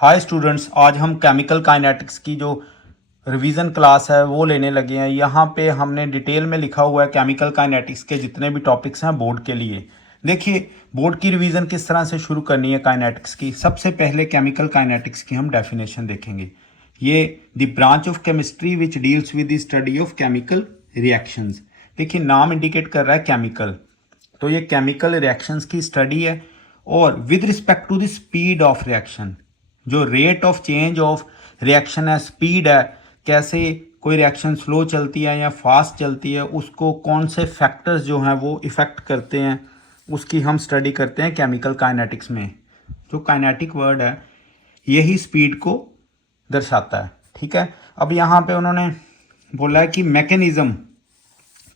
Hi students, आज हम chemical kinetics की जो रिवीजन क्लास है वो लेने लगे हैं। यहाँ पे हमने डिटेल में लिखा हुआ है केमिकल काइनेटिक्स के जितने भी टॉपिक्स हैं बोर्ड के लिए। देखिए, बोर्ड की रिवीजन किस तरह से शुरू करनी है काइनेटिक्स की। सबसे पहले केमिकल काइनेटिक्स की हम डेफिनेशन देखेंगे। ये the branch of chemistry which deals with the study of chemical reactions. देखिए, नाम इंडिकेट कर रहा है केमिकल, तो ये केमिकल रिएक्शंस की स्टडी है। और with respect to the speed of reaction, जो rate of change of reaction है, स्पीड है, कैसे कोई रिएक्शन स्लो चलती है या फास्ट चलती है, उसको कौन से फैक्टर्स जो हैं वो इफ़ेक्ट करते हैं, उसकी हम स्टडी करते हैं केमिकल काइनेटिक्स में। जो काइनेटिक वर्ड है यही स्पीड को दर्शाता है। ठीक है, अब यहाँ पे उन्होंने बोला है कि मैकेनिज़्म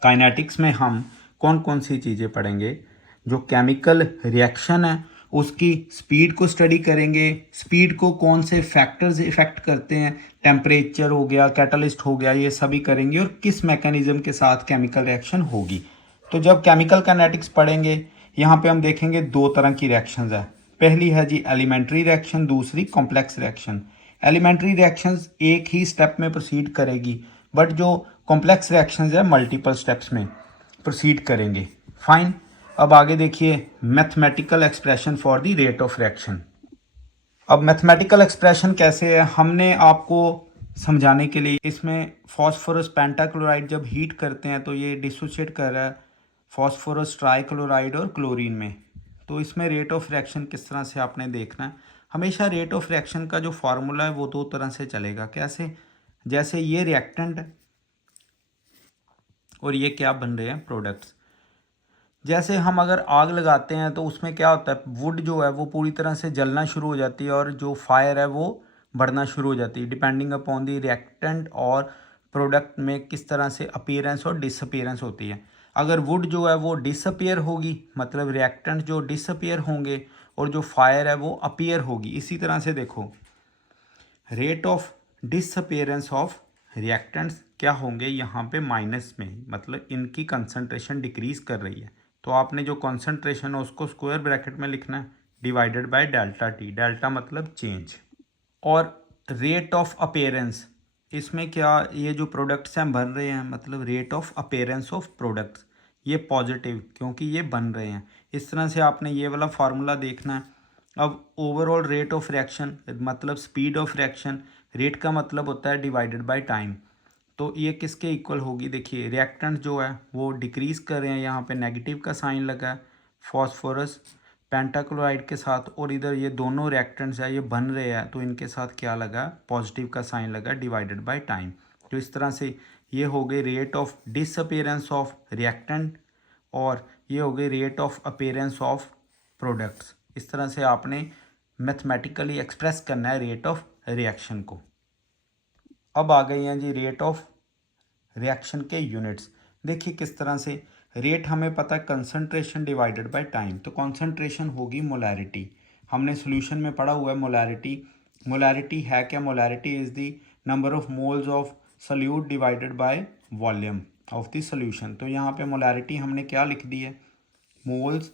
काइनेटिक्स में हम कौन कौन सी चीज़ें पढ़ेंगे। जो केमिकल रिएक्शन है उसकी स्पीड को स्टडी करेंगे। स्पीड को कौन से फैक्टर्स इफेक्ट करते हैं, टेम्परेचर हो गया, कैटलिस्ट हो गया, ये सभी करेंगे। और किस मैकेनिज्म के साथ केमिकल रिएक्शन होगी। तो जब केमिकल काइनेटिक्स पढ़ेंगे यहाँ पे हम देखेंगे दो तरह की रिएक्शंस है। पहली है जी एलिमेंट्री रिएक्शन, दूसरी कॉम्प्लेक्स रिएक्शन। एलिमेंट्री रिएक्शंस एक ही स्टेप में प्रोसीड करेगी, बट जो कॉम्प्लेक्स रिएक्शंस है मल्टीपल स्टेप्स में प्रोसीड करेंगे। फाइन, अब आगे देखिए mathematical expression for the rate of reaction. अब मैथमेटिकल एक्सप्रेशन कैसे है, हमने आपको समझाने के लिए इसमें फॉस्फोरस पेंटाक्लोराइड जब हीट करते हैं तो ये डिसोशिएट कर रहा है फॉस्फोरस ट्राइक्लोराइड और क्लोरीन में। तो इसमें रेट ऑफ रिएक्शन किस तरह से आपने देखना है। हमेशा रेट ऑफ रिएक्शन का जो फार्मूला है वो दो तरह से चलेगा। कैसे, जैसे ये रिएक्टेंट और ये क्या बन रहे हैं, प्रोडक्ट्स। जैसे हम अगर आग लगाते हैं तो उसमें क्या होता है, वुड जो है वो पूरी तरह से जलना शुरू हो जाती है और जो फायर है वो बढ़ना शुरू हो जाती है, डिपेंडिंग अपॉन दी रिएक्टेंट और प्रोडक्ट में किस तरह से अपीयरेंस और डिसअपीयरेंस होती है। अगर वुड जो है वो डिसअपीयर होगी, मतलब रिएक्टेंट जो डिसअपीयर होंगे, और जो फायर है वो अपीयर होगी। इसी तरह से देखो, rate of disappearance of reactants क्या होंगे यहाँ पे माइनस में, मतलब इनकी कंसंट्रेशन डिक्रीज कर रही है। तो आपने जो कंसंट्रेशन है उसको स्क्वायर ब्रैकेट में लिखना है, divided by delta T. Delta मतलब चेंज। और रेट ऑफ अपीयरेंस, इसमें क्या, ये जो प्रोडक्ट्स हैं बन रहे हैं, मतलब rate of appearance of products ये पॉजिटिव, क्योंकि ये बन रहे हैं। इस तरह से आपने ये वाला फार्मूला देखना है। अब ओवरऑल रेट ऑफ रिएक्शन मतलब स्पीड ऑफ रिएक्शन, रेट का मतलब होता है डिवाइडेड बाय टाइम। तो ये किसके इक्वल होगी, देखिए रिएक्टेंट जो है वो डिक्रीज कर रहे हैं, यहाँ पे नेगेटिव का साइन लगा है फॉस्फोरस पेंटाक्लोराइड के साथ, और इधर ये दोनों रिएक्टेंट्स है ये बन रहे हैं तो इनके साथ क्या लगा, पॉजिटिव का साइन लगा, डिवाइडेड बाय टाइम। तो इस तरह से ये हो गई rate of disappearance of reactant और ये हो गई rate of appearance of products. इस तरह से आपने मैथमेटिकली एक्सप्रेस करना है रेट ऑफ रिएक्शन को। अब आ गई हैं जी रेट ऑफ रिएक्शन के यूनिट्स। देखिए किस तरह से, रेट हमें पता है कंसंट्रेशन डिवाइडेड बाय टाइम, तो कंसंट्रेशन होगी मोलैरिटी। हमने सॉल्यूशन में पढ़ा हुआ है मोलैरिटी। मोलैरिटी है क्या, molarity is the number of moles of solute divided by volume of the solution. तो यहाँ पे मोलैरिटी हमने क्या लिख दी है, moles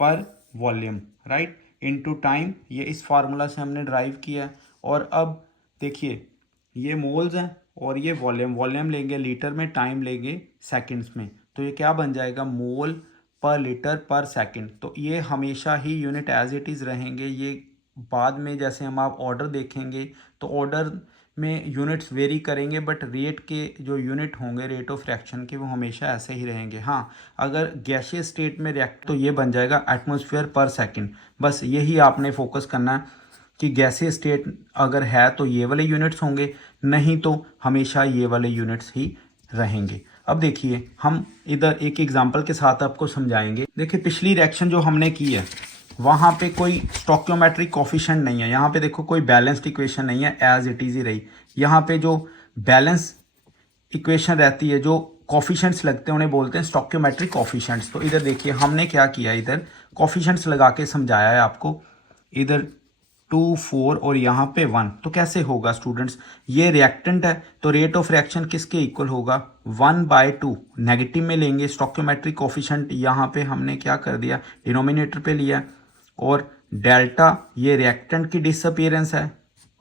per volume, right, into time. ये इस फार्मूला से हमने ड्राइव किया है। और अब देखिए ये मोल्स हैं और ये वॉल्यूम, वॉल्यूम लेंगे लीटर में, टाइम लेंगे सेकंड्स में। तो ये क्या बन जाएगा, मोल पर लीटर पर सेकंड। तो ये हमेशा ही यूनिट एज इट इज़ रहेंगे। ये बाद में जैसे हम आप ऑर्डर देखेंगे तो ऑर्डर में यूनिट्स वेरी करेंगे, बट रेट के जो यूनिट होंगे रेट ऑफ रिएक्शन के वो हमेशा ऐसे ही रहेंगे। हाँ, अगर गैसियस स्टेट में रिएक्ट तो ये बन जाएगा एटमॉस्फेयर पर सेकंड। बस यही आपने फोकस करना है कि गैसियस स्टेट अगर है तो ये वाले यूनिट्स होंगे, नहीं तो हमेशा ये वाले यूनिट्स ही रहेंगे। अब देखिए हम इधर एक एग्जांपल के साथ आपको समझाएंगे। देखिए पिछली रिएक्शन जो हमने की है वहाँ पे कोई स्टोइकियोमेट्रिक कोफिशिएंट नहीं है। यहाँ पे देखो कोई बैलेंस्ड इक्वेशन नहीं है, एज इट इज़ ही रही। यहाँ पे जो बैलेंस इक्वेशन रहती है, जो कोफिशिएंट्स लगते हैं उन्हें बोलते हैं स्टोइकियोमेट्रिक कोफिशिएंट्स। तो इधर देखिए हमने क्या किया, इधर कोफिशिएंट्स लगा के समझाया है आपको। इधर 2, 4 और यहाँ पे 1। तो कैसे होगा स्टूडेंट्स, ये रिएक्टेंट है तो रेट ऑफ रिएक्शन किसके इक्वल होगा, 1/2। नेगेटिव में लेंगे स्टोइकियोमेट्रिक कोफिशिएंट, यहाँ पे हमने क्या कर दिया, डिनोमिनेटर पे लिया, और डेल्टा ये रिएक्टेंट की डिसअपीयरेंस है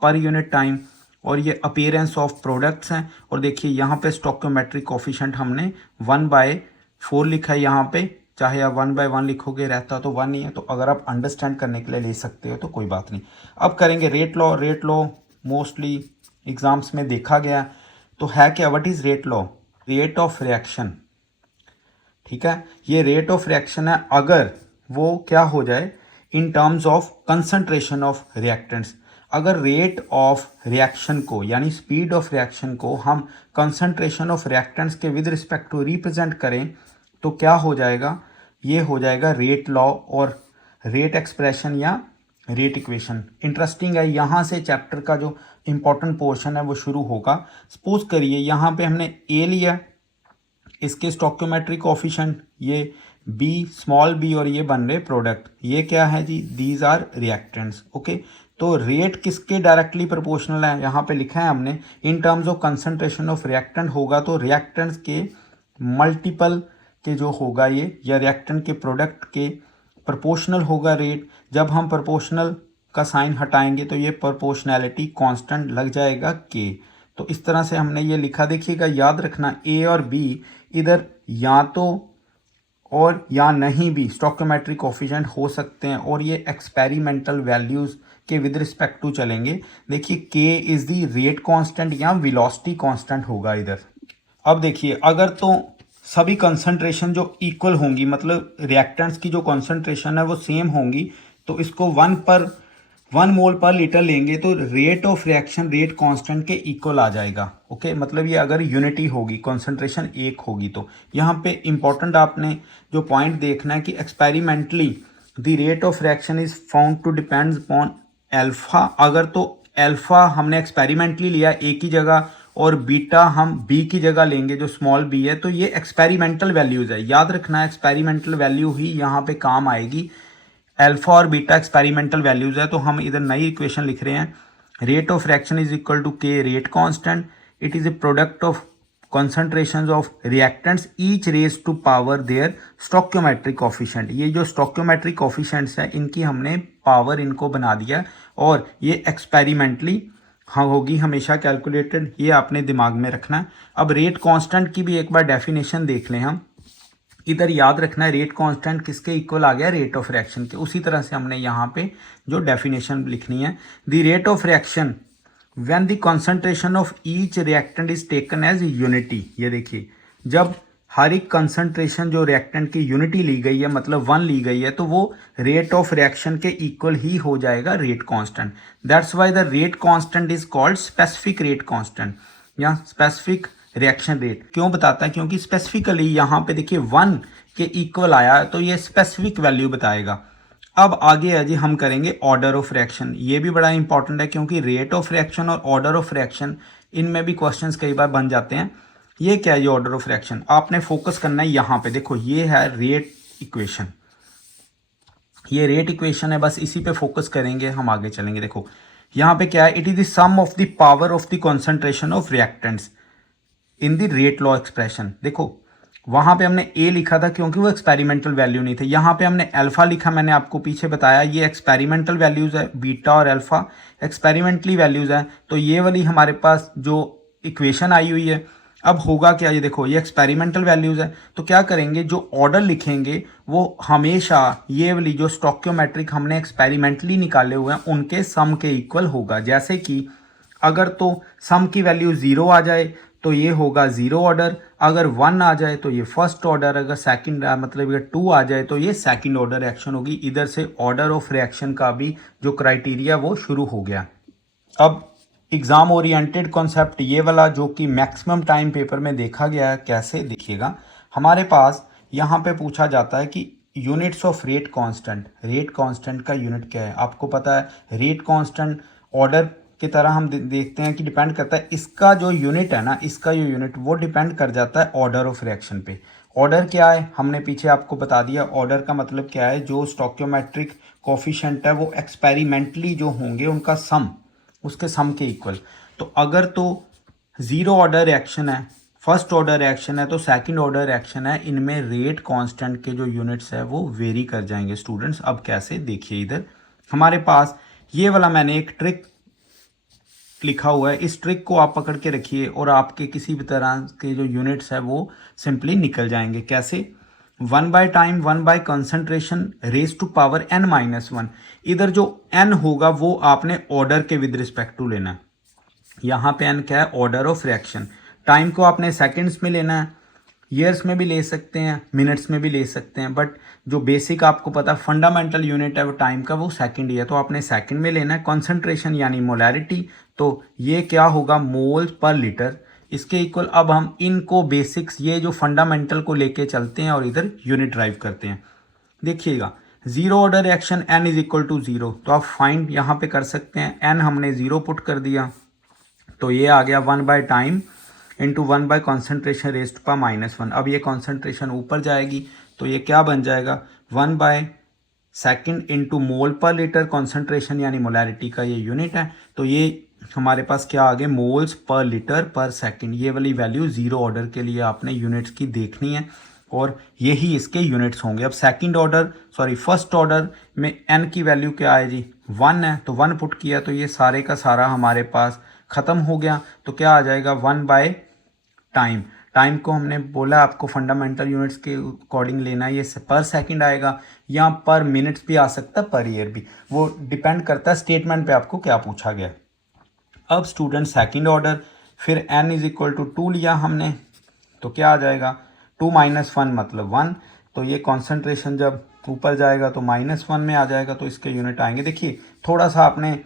पर यूनिट टाइम, और ये अपीयरेंस ऑफ प्रोडक्ट्स हैं। और देखिए यहाँ पे स्टोइकोमेट्रिक कोफिशिएंट हमने 1/4 लिखा है यहाँ पे, चाहे आप 1/1 लिखोगे रहता तो 1 ही है, तो अगर आप अंडरस्टैंड करने के लिए ले सकते हो तो कोई बात नहीं। अब करेंगे rate law. Rate law mostly exams में देखा गया, तो है क्या, what is rate law? Rate of reaction, ठीक है, ये रेट ऑफ रिएक्शन है अगर वो क्या हो जाए in terms of concentration of reactants. अगर रेट ऑफ रिएक्शन को यानी स्पीड ऑफ रिएक्शन को हम कंसंट्रेशन ऑफ रिएक्टेंट्स के विद रिस्पेक्ट टू रिप्रेजेंट करें तो क्या हो जाएगा, ये हो जाएगा रेट लॉ और रेट एक्सप्रेशन या रेट इक्वेशन। इंटरेस्टिंग है, यहाँ से चैप्टर का जो इंपॉर्टेंट पोर्शन है वो शुरू होगा। सपोज करिए यहाँ पे हमने ए लिया, इसके स्टोइकोमेट्रिक कोफिशिएंट ये बी, स्मॉल बी, और ये बन रहे प्रोडक्ट, ये क्या है जी, दीज आर रिएक्टेंट्स। ओके, तो रेट किसके डायरेक्टली प्रोपोर्शनल है, यहाँ पे लिखा है हमने in terms of concentration of reactant होगा, तो रिएक्टेंट्स के मल्टीपल के जो होगा ये, या रिएक्टेंट के प्रोडक्ट के प्रोपोर्शनल होगा रेट। जब हम प्रोपोर्शनल का साइन हटाएंगे तो ये प्रोपोर्शनैलिटी कांस्टेंट लग जाएगा के। तो इस तरह से हमने ये लिखा। देखिएगा, याद रखना ए और बी इधर या तो और या नहीं भी स्टोइकोमेट्रिक कोफिशिएंट हो सकते हैं, और ये एक्सपेरिमेंटल वैल्यूज़ के विद रिस्पेक्ट टू चलेंगे। देखिए के इज़ दी रेट कांस्टेंट या वेलोसिटी कांस्टेंट होगा इधर। अब देखिए, अगर तो सभी कंसंट्रेशन जो इक्वल होंगी, मतलब रिएक्टेंट्स की जो कंसंट्रेशन है वो सेम होंगी, तो इसको 1 मोल पर लीटर लेंगे तो rate of reaction rate constant के इक्वल आ जाएगा। ओके, मतलब ये अगर यूनिटी होगी, कंसंट्रेशन एक होगी, तो यहाँ पे इंपॉर्टेंट आपने जो पॉइंट देखना है कि experimentally the rate of reaction is found to depends upon alpha. अगर तो अल्फा हमने एक्सपेरिमेंटली लिया ए की जगह और बीटा हम बी की जगह लेंगे जो स्मॉल बी है, तो ये एक्सपेरिमेंटल वैल्यूज़ है। याद रखना, एक्सपेरिमेंटल वैल्यू ही यहाँ पे काम आएगी। अल्फा और बीटा एक्सपेरिमेंटल वैल्यूज़ है, तो हम इधर नई इक्वेशन लिख रहे हैं। Rate of reaction is equal to K rate constant, it is a product of concentrations of reactants each raised to power their stoichiometric coefficient। ये जो stoichiometric coefficients है इनकी हमने पावर इनको बना दिया, और ये एक्सपेरिमेंटली हाँ होगी हमेशा कैलकुलेटेड, ये आपने दिमाग में रखना। अब रेट कांस्टेंट की भी एक बार डेफिनेशन देख लें हम। इधर याद रखना है रेट कांस्टेंट किसके इक्वल आ गया, रेट ऑफ रिएक्शन के। उसी तरह से हमने यहाँ पे जो डेफिनेशन लिखनी है, the rate of reaction when the concentration of each reactant is taken as unity। ये देखिए, जब हर एक कंसंट्रेशन जो रिएक्टेंट की यूनिटी ली गई है, मतलब 1 ली गई है, तो वो रेट ऑफ रिएक्शन के इक्वल ही हो जाएगा rate constant. That's why the rate constant is called specific rate constant या स्पेसिफिक रिएक्शन रेट। क्यों बताता है, क्योंकि स्पेसिफिकली यहाँ पे देखिए 1 के इक्वल आया, तो ये स्पेसिफिक वैल्यू बताएगा। अब आगे है जी, हम करेंगे ऑर्डर ऑफ रिएक्शन। ये भी बड़ा इंपॉर्टेंट है, क्योंकि रेट ऑफ रिएक्शन और ऑर्डर ऑफ रिएक्शन इनमें भी क्वेश्चंस कई बार बन जाते हैं। ये क्या है, ये ऑर्डर ऑफ रिएक्शन आपने फोकस करना है यहाँ पे। देखो, ये है रेट इक्वेशन, ये रेट इक्वेशन है, बस इसी पे फोकस करेंगे, हम आगे चलेंगे। देखो यहाँ पे क्या है, it is the sum of the power of the concentration of reactants in the rate law expression. देखो वहाँ पे हमने ए लिखा था क्योंकि वो एक्सपेरिमेंटल वैल्यू नहीं थे। यहाँ पे हमने अल्फा लिखा, मैंने आपको पीछे बताया ये एक्सपेरिमेंटल वैल्यूज़ है, बीटा और अल्फा एक्सपेरिमेंटली वैल्यूज़ है। तो ये वाली हमारे पास जो इक्वेशन आई हुई है, अब होगा क्या, ये देखो ये एक्सपेरिमेंटल वैल्यूज़ है, तो क्या करेंगे, जो ऑर्डर लिखेंगे वो हमेशा ये वाली जो स्टोइकोमेट्रिक हमने एक्सपेरिमेंटली निकाले हुए हैं उनके सम के इक्वल होगा। जैसे कि अगर तो सम की वैल्यू 0 आ जाए तो ये होगा 0 ऑर्डर, अगर 1 आ जाए तो ये फर्स्ट ऑर्डर, अगर सेकंड मतलब अगर 2 आ जाए तो ये सेकंड ऑर्डर रिएक्शन होगी। इधर से ऑर्डर ऑफ रिएक्शन का भी जो क्राइटेरिया वो शुरू हो गया। अब एग्जाम ओरिएंटेड कॉन्सेप्ट ये वाला जो कि मैक्सिमम टाइम पेपर में देखा गया है, कैसे देखिएगा, हमारे पास यहाँ पे पूछा जाता है कि units of rate constant, rate constant का यूनिट क्या है। आपको पता है रेट कांस्टेंट ऑर्डर की तरह हम देखते हैं कि डिपेंड करता है, इसका जो यूनिट है ना, इसका जो यूनिट वो डिपेंड कर जाता है ऑर्डर ऑफ रिएक्शन पे। ऑर्डर क्या है, हमने पीछे आपको बता दिया। ऑर्डर का मतलब क्या है, जो स्टोइकोमेट्रिक कोफिशिएंट है वो एक्सपेरिमेंटली जो होंगे उनका सम, उसके सम के इक्वल। तो अगर तो 0 ऑर्डर रिएक्शन है, फर्स्ट ऑर्डर रिएक्शन है, तो सेकंड ऑर्डर रिएक्शन है, इनमें रेट कांस्टेंट के जो यूनिट्स है वो वेरी कर जाएंगे स्टूडेंट्स। अब कैसे, देखिए इधर हमारे पास ये वाला मैंने एक ट्रिक लिखा हुआ है, इस ट्रिक को आप पकड़ के रखिए और आपके किसी भी तरह के जो यूनिट्स है वो सिंपली निकल जाएंगे। कैसे? 1/टाइम 1/कंसंट्रेशन रेज टू पावर n-1। इधर जो n होगा वो आपने ऑर्डर के विद रिस्पेक्ट टू लेना है। यहाँ पे n क्या है? Order of reaction. टाइम को आपने सेकेंड्स में लेना है, ईयर्स में भी ले सकते हैं, मिनट्स में भी ले सकते हैं, बट जो बेसिक आपको पता फंडामेंटल यूनिट है वो टाइम का, वो सेकंड ही है, तो आपने सेकंड में लेना है। कॉन्सेंट्रेशन यानी मोलैरिटी, तो ये क्या होगा? Moles per litre. इसके इक्वल अब हम इनको बेसिक्स, ये जो फंडामेंटल को लेके चलते हैं और इधर यूनिट ड्राइव करते हैं। देखिएगा, zero order reaction n is equal to 0, तो आप फाइंड यहाँ पे कर सकते हैं। n हमने 0 पुट कर दिया तो ये आ गया 1/टाइम इंटू 1/कॉन्सेंट्रेशन रेज टू पावर -1। अब ये कॉन्सेंट्रेशन ऊपर जाएगी तो ये क्या बन जाएगा? 1/सेकंड इंटू मोल पर लीटर। कॉन्सेंट्रेशन यानी मोलैरिटी का ये यूनिट है, तो ये हमारे पास क्या आ गए? मोल्स पर लीटर पर सेकंड। ये वाली वैल्यू जीरो ऑर्डर के लिए आपने यूनिट्स की देखनी है और यही इसके यूनिट्स होंगे। अब फर्स्ट ऑर्डर में n की वैल्यू क्या है जी? 1 है, तो 1 पुट किया तो ये सारे का सारा हमारे पास ख़त्म हो गया। तो क्या आ जाएगा? 1/टाइम। टाइम को हमने बोला आपको फंडामेंटल यूनिट्स के अकॉर्डिंग लेना है, ये पर सेकंड आएगा या पर मिनट्स भी आ सकता है, पर ईयर भी, वो डिपेंड करता है स्टेटमेंट पे आपको क्या पूछा गया। अब स्टूडेंट सेकंड ऑर्डर, फिर n इज इक्वल टू 2 लिया हमने, तो क्या आ जाएगा? 2 - 1 मतलब 1। तो ये कॉन्सेंट्रेशन जब ऊपर जाएगा तो -1 में आ जाएगा, तो इसके यूनिट आएंगे। देखिए थोड़ा सा आपने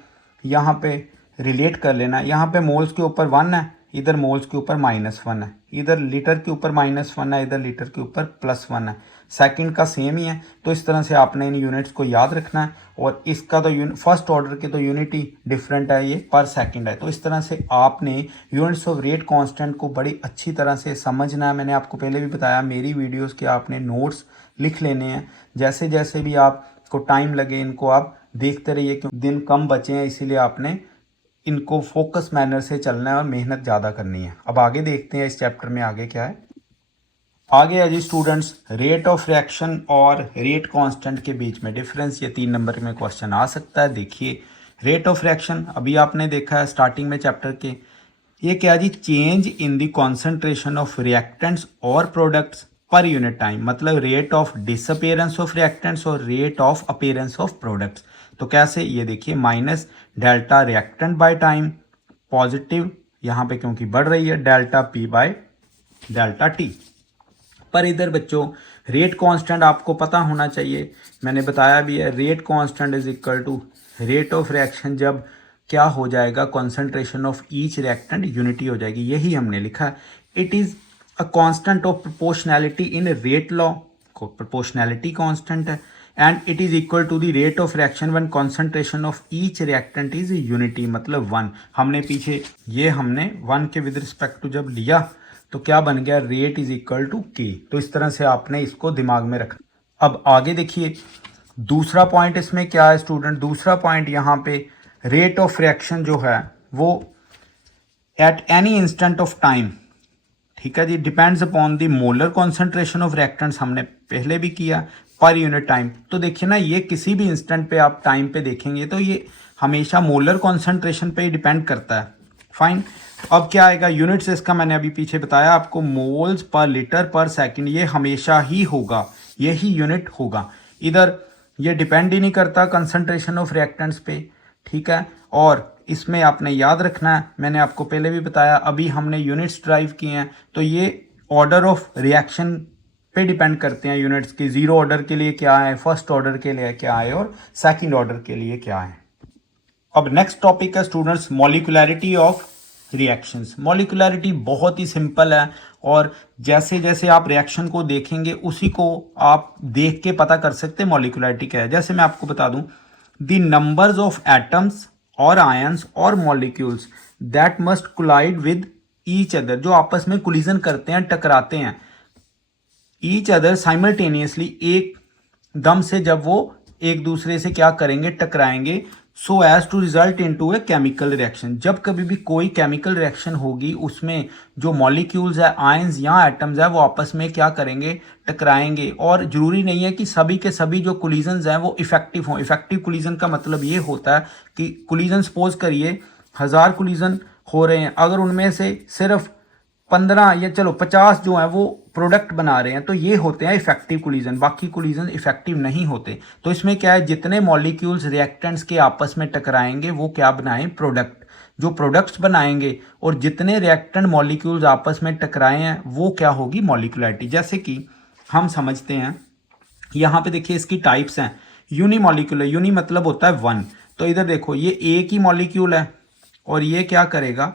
यहाँ पे रिलेट कर लेना। यहाँ पे मोल्स के ऊपर 1 है, इधर मोल्स के ऊपर -1 है, इधर लीटर के ऊपर -1 है, इधर लीटर के ऊपर +1 है। सेकंड का सेम ही है, तो इस तरह से आपने इन यूनिट्स को याद रखना है। और इसका तो फर्स्ट ऑर्डर की तो यूनिट ही डिफरेंट है, ये पर सेकंड है। तो इस तरह से आपने यूनिट्स ऑफ रेट कांस्टेंट को बड़ी अच्छी तरह से समझना है। मैंने आपको पहले भी बताया, मेरी वीडियोस के आपने नोट्स लिख लेने हैं। जैसे जैसे भी आपको टाइम लगे इनको आप देखते रहिए, क्योंकि दिन कम बचे हैं, इसीलिए आपने इनको फोकस मैनर से चलना है और मेहनत ज़्यादा करनी है। अब आगे देखते हैं इस चैप्टर में आगे क्या है। आगे है जी स्टूडेंट्स, रेट ऑफ रिएक्शन और रेट कांस्टेंट के बीच में डिफरेंस। ये 3 नंबर में क्वेश्चन आ सकता है। देखिए रेट ऑफ रिएक्शन अभी आपने देखा है स्टार्टिंग में चैप्टर के, ये क्या जी? Change in the concentration of reactants और प्रोडक्ट्स पर यूनिट टाइम, मतलब rate of disappearance of reactants और rate of appearance of products. तो कैसे? ये देखिए, minus delta reactant by time, positive यहाँ पे क्योंकि बढ़ रही है, delta P by delta T. पर इधर बच्चों रेट कांस्टेंट आपको पता होना चाहिए, मैंने बताया भी है, rate constant is equal to rate of reaction जब क्या हो जाएगा? Concentration of each reactant unity हो जाएगी, यही हमने लिखा है। It is a constant of proportionality in rate law, proportionality constant है, and it is equal to the rate of reaction when concentration of each reactant is unity, मतलब 1। हमने पीछे ये हमने 1 के विद रिस्पेक्ट टू जब लिया तो क्या बन गया? रेट इज इक्वल टू के। तो इस तरह से आपने इसको दिमाग में रखना। अब आगे देखिए दूसरा पॉइंट इसमें क्या है स्टूडेंट? दूसरा पॉइंट यहाँ पे रेट ऑफ रिएक्शन जो है वो at any instant of time, ठीक है जी, depends upon the molar concentration of reactants, हमने पहले भी किया, पर यूनिट टाइम। तो देखिए ना, ये किसी भी इंस्टेंट पे आप टाइम पे देखेंगे तो ये हमेशा मोलर कॉन्सेंट्रेशन पे ही डिपेंड करता है। फाइन। अब क्या आएगा? यूनिट्स इसका मैंने अभी पीछे बताया आपको, मोल्स पर लीटर पर सेकंड, ये हमेशा ही होगा, यही यूनिट होगा। इधर ये डिपेंड ही नहीं करता कंसंट्रेशन ऑफ रिएक्टेंट्स पे, ठीक है। और इसमें आपने याद रखना है, मैंने आपको पहले भी बताया, अभी हमने यूनिट्स ड्राइव किए हैं तो ये ऑर्डर ऑफ रिएक्शन पे डिपेंड करते हैं यूनिट्स की। जीरो ऑर्डर के लिए क्या है, फर्स्ट ऑर्डर के लिए क्या है और सेकंड ऑर्डर के लिए क्या है। अब नेक्स्ट टॉपिक है स्टूडेंट्स, मॉलिक्यूलैरिटी ऑफ रिएक्शंस। मॉलिक्यूलैरिटी बहुत ही सिंपल है और जैसे जैसे आप रिएक्शन को देखेंगे उसी को आप देख के पता कर सकते हैं मॉलिक्यूलैरिटी क्या है। जैसे मैं आपको बता दूं, द नंबर्स ऑफ एटम्स और आयंस और molecules that must collide with each other, जो आपस में कोलिजन करते हैं, टकराते हैं, ईच अदर साइमल्टेनियसली, एक दम से जब वो एक दूसरे से क्या करेंगे? टकराएंगे, so as to result into a chemical reaction. जब कभी भी कोई केमिकल रिएक्शन होगी उसमें जो मॉलिक्यूल्स है, आयंस या एटम्स है, वो आपस में क्या करेंगे, टकराएंगे। और जरूरी नहीं है कि सभी के सभी जो कोलिजन्स हैं वो इफेक्टिव हों। इफेक्टिव कोलिजन का मतलब ये होता है कि कोलिजन सपोज करिए 1000 कोलिजन हो रहे हैं, अगर उनमें से सिर्फ 15 या चलो 50 जो है वो प्रोडक्ट बना रहे हैं, तो ये होते हैं इफेक्टिव कोलिजन, बाकी कोलिजन इफेक्टिव नहीं होते। तो इसमें क्या है, जितने मॉलिक्यूल्स रिएक्टेंट्स के आपस में टकराएंगे वो क्या बनाएं, प्रोडक्ट। जो प्रोडक्ट्स बनाएंगे और जितने रिएक्टेंट मॉलिक्यूल्स आपस में टकराए हैं वो क्या होगी, मॉलिक्यूलैरिटी। जैसे कि हम समझते हैं, यहाँ पे देखिए इसकी टाइप्स हैं। यूनिमॉलिक्यूलर, यूनि मतलब होता है वन। तो इधर देखो ये एक ही मॉलिक्यूल है और ये क्या करेगा,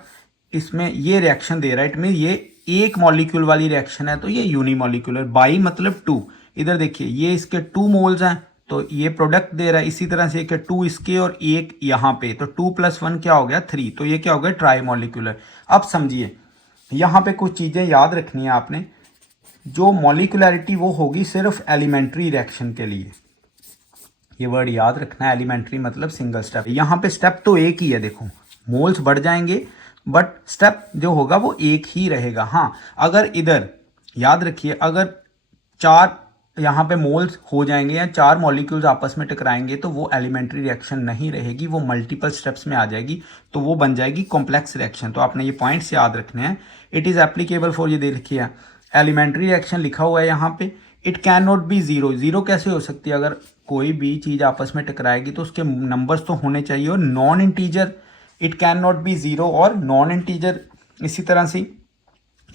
इसमें ये रिएक्शन दे रहा है, इट मीन ये एक मॉलिक्यूल वाली रिएक्शन है, तो ये यूनिमॉलिक्यूलर। बाई मतलब टू। इधर देखिए ये इसके 2 मोल्स हैं तो ये प्रोडक्ट दे रहा है। इसी तरह से 2 इसके और एक यहाँ पे, तो 2 + 1 क्या हो गया, 3। तो ये क्या हो गया, ट्राई मॉलिक्यूलर। अब समझिए यहाँ पे कुछ चीज़ें याद रखनी है आपने। जो मॉलिक्यूलैरिटी वो होगी सिर्फ एलिमेंट्री रिएक्शन के लिए, ये वर्ड याद रखना है। एलिमेंट्री मतलब सिंगल स्टेप। यहाँ पे स्टेप तो एक ही है, देखो मोल्स बढ़ जाएंगे बट स्टेप जो होगा वो एक ही रहेगा। हाँ, अगर इधर याद रखिए, अगर 4 यहाँ पे मोल्स हो जाएंगे या 4 मॉलिक्यूल्स आपस में टकराएंगे तो वो एलिमेंट्री रिएक्शन नहीं रहेगी, वो मल्टीपल स्टेप्स में आ जाएगी, तो वो बन जाएगी कॉम्प्लेक्स रिएक्शन। तो आपने ये पॉइंट्स याद रखने हैं। इट इज़ एप्लीकेबल फॉर, ये दे रखिए एलिमेंट्री रिएक्शन लिखा हुआ है यहाँ पे। It can not be zero. Zero कैसे हो सकती है, अगर कोई भी चीज़ आपस में टकराएगी तो उसके नंबर्स तो होने चाहिए, और non integer it can not be zero और नॉन इंटीजर। इसी तरह से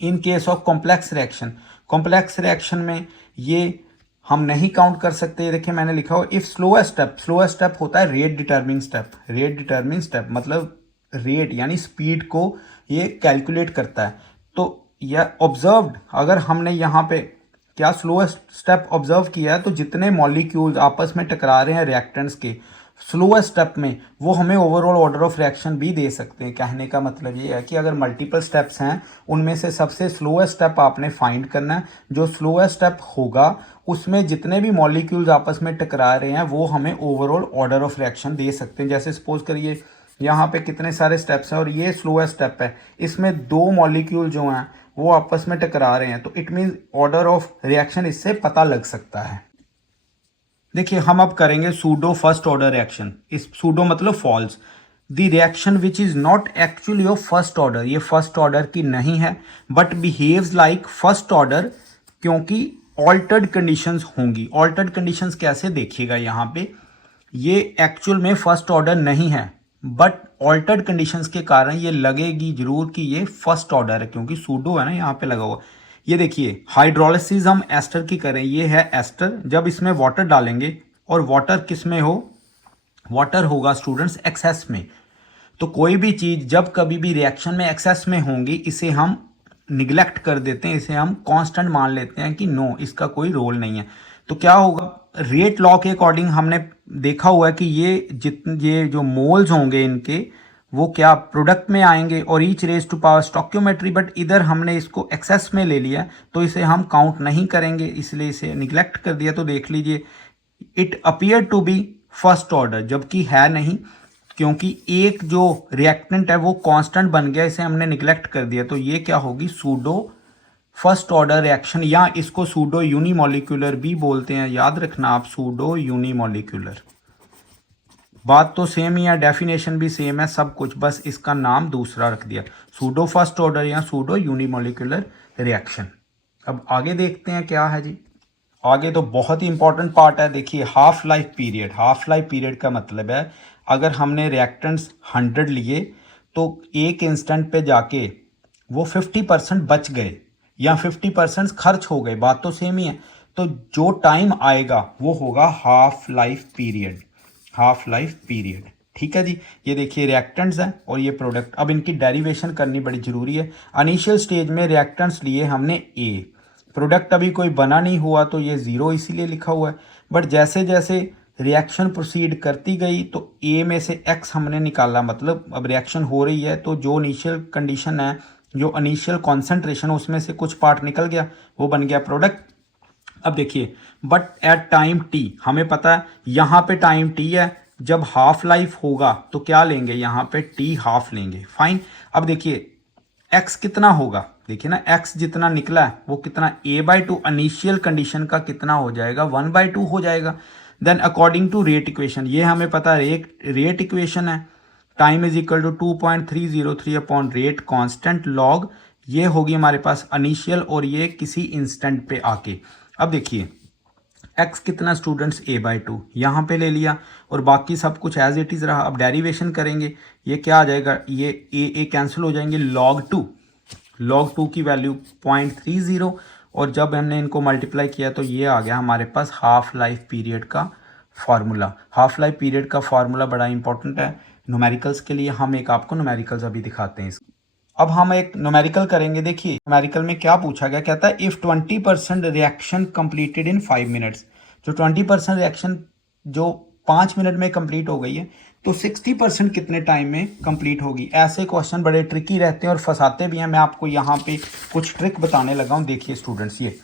in case of complex reaction, complex reaction में ये हम नहीं काउंट कर सकते। देखिए मैंने लिखा हो, if slowest step, slowest step होता है रेट डिटर्मिंग स्टेप। रेट डिटर्मिंग स्टेप मतलब रेट यानी स्पीड को ये कैलकुलेट करता है। तो यह ऑब्जर्व्ड, अगर हमने यहाँ पे क्या स्लोएस्ट स्टेप ऑब्जर्व किया है, तो जितने मॉलिक्यूल्स आपस में टकरा रहे हैं रिएक्टेंट्स के स्लोएस्ट स्टेप में, वो हमें ओवरऑल ऑर्डर ऑफ रिएक्शन भी दे सकते हैं। कहने का मतलब ये है कि अगर मल्टीपल स्टेप्स हैं उनमें से सबसे स्लोएस्ट स्टेप आपने फाइंड करना है। जो स्लोएस्ट स्टेप होगा उसमें जितने भी मॉलिक्यूल्स आपस में टकरा रहे हैं वो हमें ओवरऑल ऑर्डर ऑफ रिएक्शन दे सकते हैं। जैसे सपोज करिए यहाँ पे कितने सारे स्टेप्स हैं और ये स्लोएस्ट स्टेप है, इसमें 2 मॉलिक्यूल जो हैं वो आपस में टकरा रहे हैं, तो it means order of reaction इससे पता लग सकता है। देखिए हम अब करेंगे सूडो फर्स्ट ऑर्डर रिएक्शन। इस सूडो मतलब false, the reaction which is not actually of first order, ये फर्स्ट ऑर्डर की नहीं है but behaves like first order, क्योंकि ऑल्टर्ड कंडीशंस होंगी। ऑल्टर्ड कंडीशंस कैसे, देखिएगा यहाँ पे ये एक्चुअल में फर्स्ट ऑर्डर नहीं है बट ऑल्टर्ड कंडीशंस के कारण ये लगेगी जरूर कि ये फर्स्ट ऑर्डर है, क्योंकि सूडो है ना यहाँ पे लगा हुआ। ये देखिए हाइड्रोलिसिस हम एस्टर की करें, ये है एस्टर। जब इसमें वाटर डालेंगे, और वाटर किस में हो, वाटर होगा स्टूडेंट्स एक्सेस में। तो कोई भी चीज़ जब कभी भी रिएक्शन में एक्सेस में होंगी, इसे हम निगलेक्ट कर देते हैं, इसे हम कांस्टेंट मान लेते हैं कि नो इसका कोई रोल नहीं है। तो क्या होगा, रेट लॉ के अकॉर्डिंग हमने देखा हुआ है कि ये जो मोल्स होंगे इनके वो क्या प्रोडक्ट में आएंगे और each raise to power stoichiometry, but इधर हमने इसको एक्सेस में ले लिया तो इसे हम काउंट नहीं करेंगे, इसलिए इसे निगलेक्ट कर दिया। तो देख लीजिए it appear to be first order, जबकि है नहीं, क्योंकि एक जो रिएक्टेंट है वो कांस्टेंट बन गया, इसे हमने निगलेक्ट कर दिया। तो ये क्या होगी, सूडो फर्स्ट ऑर्डर रिएक्शन, या इसको सूडो यूनिमॉलिक्यूलर भी बोलते हैं। याद रखना आप, सूडो यूनिमॉलिक्यूलर। बात तो सेम ही है, डेफिनेशन भी सेम है, सब कुछ, बस इसका नाम दूसरा रख दिया, सूडो फर्स्ट ऑर्डर या सूडो यूनिमॉलिक्यूलर रिएक्शन। अब आगे देखते हैं क्या है जी। आगे तो बहुत ही इंपॉर्टेंट पार्ट है। देखिए half life period. Half life period का मतलब है अगर हमने रिएक्टेंट्स 100 लिए तो एक इंस्टेंट पे जाके वो 50% बच गए या 50% खर्च हो गए, बात तो सेम ही है। तो जो टाइम आएगा वो होगा half life period. Half life period, ठीक है जी। ये देखिए रिएक्टेंट्स हैं और ये प्रोडक्ट। अब इनकी डेरिवेशन करनी बड़ी ज़रूरी है। इनिशियल स्टेज में रिएक्टेंट्स लिए हमने ए, प्रोडक्ट अभी कोई बना नहीं हुआ तो ये 0 इसीलिए लिखा हुआ है। बट जैसे जैसे रिएक्शन प्रोसीड करती गई तो ए में से एक्स हमने निकाला, मतलब अब रिएक्शन हो रही है तो जो इनिशियल कंडीशन है, जो इनिशियल कॉन्सेंट्रेशन, उसमें से कुछ पार्ट निकल गया, वो बन गया प्रोडक्ट। अब देखिए बट एट टाइम टी, हमें पता है यहाँ पे टाइम टी है, जब हाफ लाइफ होगा तो क्या लेंगे, यहाँ पे टी हाफ लेंगे। फाइन। अब देखिए x कितना होगा, देखिए ना x जितना निकला है वो कितना, a/2 इनिशियल कंडीशन का कितना हो जाएगा, 1/2 हो जाएगा। Then according to rate equation, ये हमें पता है रेट इक्वेशन है, time is equal to 2.303 upon rate constant log, ये होगी हमारे पास इनिशियल और ये किसी इंस्टेंट पे आके। अब देखिए x कितना स्टूडेंट्स, a/2 यहाँ पे ले लिया और बाकी सब कुछ एज इट इज़ रहा। अब डेरिवेशन करेंगे, ये क्या आ जाएगा, ये a कैंसिल हो जाएंगे, log 2 की वैल्यू 0.30 और जब हमने इनको मल्टीप्लाई किया तो ये आ गया हमारे पास हाफ लाइफ पीरियड का फार्मूला। हाफ लाइफ पीरियड का फार्मूला बड़ा इंपॉर्टेंट है न्यूमेरिकल्स के लिए। हम एक आपको न्यूमेरिकल्स अभी दिखाते हैं। अब हम एक न्यूमेरिकल करेंगे। देखिए न्यूमेरिकल में क्या पूछा गया, कहता है if 20% reaction completed in 5 minutes, जो 20% रिएक्शन जो 5 मिनट में कंप्लीट हो गई है तो 60% कितने टाइम में कंप्लीट होगी। ऐसे क्वेश्चन बड़े ट्रिकी रहते हैं और फंसाते भी हैं। मैं आपको यहाँ पे कुछ ट्रिक बताने लगा हूँ। देखिए स्टूडेंट्स, ये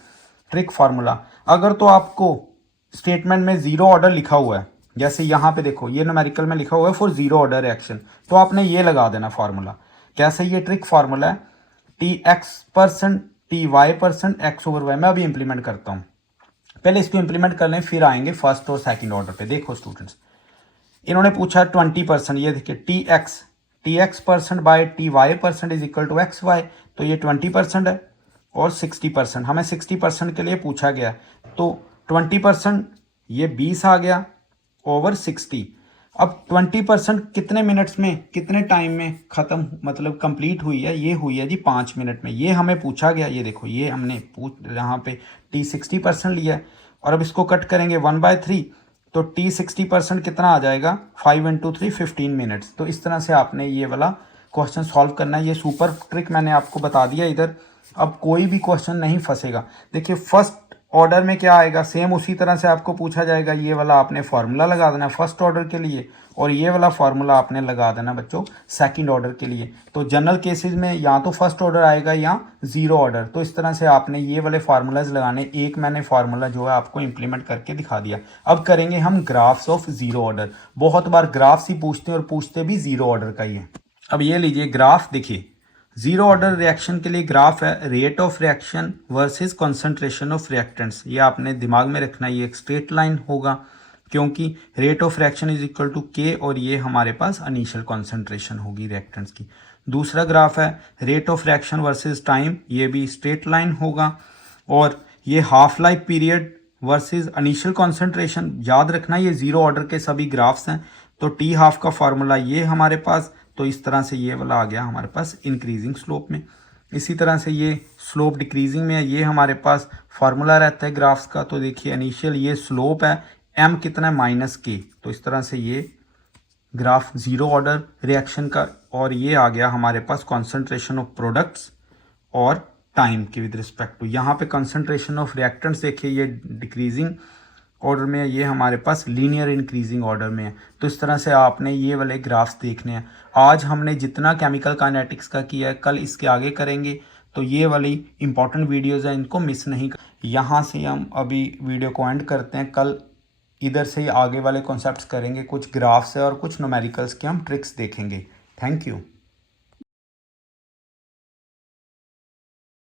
ट्रिक फार्मूला, अगर तो आपको स्टेटमेंट में जीरो ऑर्डर लिखा हुआ है, जैसे यहाँ पे देखो ये न्यूमेरिकल में लिखा हुआ है फॉर जीरो ऑर्डर रिएक्शन, तो आपने ये लगा देना फार्मूला। कैसे, ये ट्रिक फार्मूला है Tx% Ty% x/y। मैं अभी इंप्लीमेंट करता हूँ, पहले इसको इंप्लीमेंट कर लें फिर आएंगे फर्स्ट और सेकंड ऑर्डर पे। देखो स्टूडेंट्स, इन्होंने पूछा 20%, ये देखिए Tx% by Ty% is equal to xy, तो ये 20% है और 60%, हमें 60% के लिए पूछा गया, तो 20% ये 20 आ गया ओवर 60। अब 20% कितने मिनट्स में, कितने टाइम में ख़त्म, मतलब कंप्लीट हुई है, ये हुई है जी 5 मिनट में। ये हमें पूछा गया, ये देखो ये हमने यहाँ पे T 60% लिया है और अब इसको कट करेंगे 1/3, तो T 60% कितना आ जाएगा, 5 × 3 15 मिनट्स। तो इस तरह से आपने ये वाला क्वेश्चन सॉल्व करना है। ये सुपर ट्रिक मैंने आपको बता दिया इधर, अब कोई भी क्वेश्चन नहीं फंसेगा। देखिए फर्स्ट ऑर्डर में क्या आएगा, सेम उसी तरह से आपको पूछा जाएगा, ये वाला आपने फार्मूला लगा देना फर्स्ट ऑर्डर के लिए और ये वाला फार्मूला आपने लगा देना बच्चों सेकंड ऑर्डर के लिए। तो जनरल केसेस में या तो फर्स्ट ऑर्डर आएगा या जीरो ऑर्डर, तो इस तरह से आपने ये वाले फार्मूलाज लगाने। एक मैंने फार्मूला जो है आपको इंप्लीमेंट करके दिखा दिया। अब करेंगे हम ग्राफ्स ऑफ जीरो ऑर्डर। बहुत बार ग्राफ्स ही पूछते हैं और पूछते भी जीरो ऑर्डर का ही है। अब ये लीजिए ग्राफ, देखिए जीरो ऑर्डर रिएक्शन के लिए ग्राफ है rate of reaction versus concentration of reactants. ये आपने दिमाग में रखना, ये एक स्ट्रेट लाइन होगा क्योंकि rate of reaction is equal to k और ये हमारे पास इनिशियल कंसंट्रेशन होगी रिएक्टेंट्स की। दूसरा ग्राफ है rate of reaction versus time, ये भी स्ट्रेट लाइन होगा और ये half life period versus initial concentration. याद रखना ये जीरो ऑर्डर के सभी ग्राफ्स हैं। तो टी हाफ का फार्मूला ये हमारे पास, तो इस तरह से ये वाला आ गया हमारे पास इंक्रीजिंग स्लोप में। इसी तरह से ये स्लोप डिक्रीजिंग में है, ये हमारे पास फार्मूला रहता है ग्राफ्स का। तो देखिए इनिशियल ये स्लोप है, m कितना है -k, तो इस तरह से ये ग्राफ जीरो ऑर्डर रिएक्शन का। और ये आ गया हमारे पास कॉन्सेंट्रेशन ऑफ प्रोडक्ट्स और टाइम के विद रिस्पेक्ट टू। यहाँ पे कंसंट्रेशन ऑफ रिएक्टेंट्स देखिए ये डिक्रीजिंग ऑर्डर में है, ये हमारे पास लीनियर इंक्रीजिंग ऑर्डर में है। तो इस तरह से आपने ये वाले ग्राफ्स देखने हैं। आज हमने जितना केमिकल काइनेटिक्स का किया है कल इसके आगे करेंगे, तो ये वाली इंपॉर्टेंट वीडियोज़ है, इनको मिस नहीं। यहाँ से हम अभी वीडियो को एंड करते हैं, कल इधर से ही आगे वाले कॉन्सेप्ट्स करेंगे, कुछ ग्राफ्स है और कुछ न्यूमेरिकल्स के हम ट्रिक्स देखेंगे। Thank you.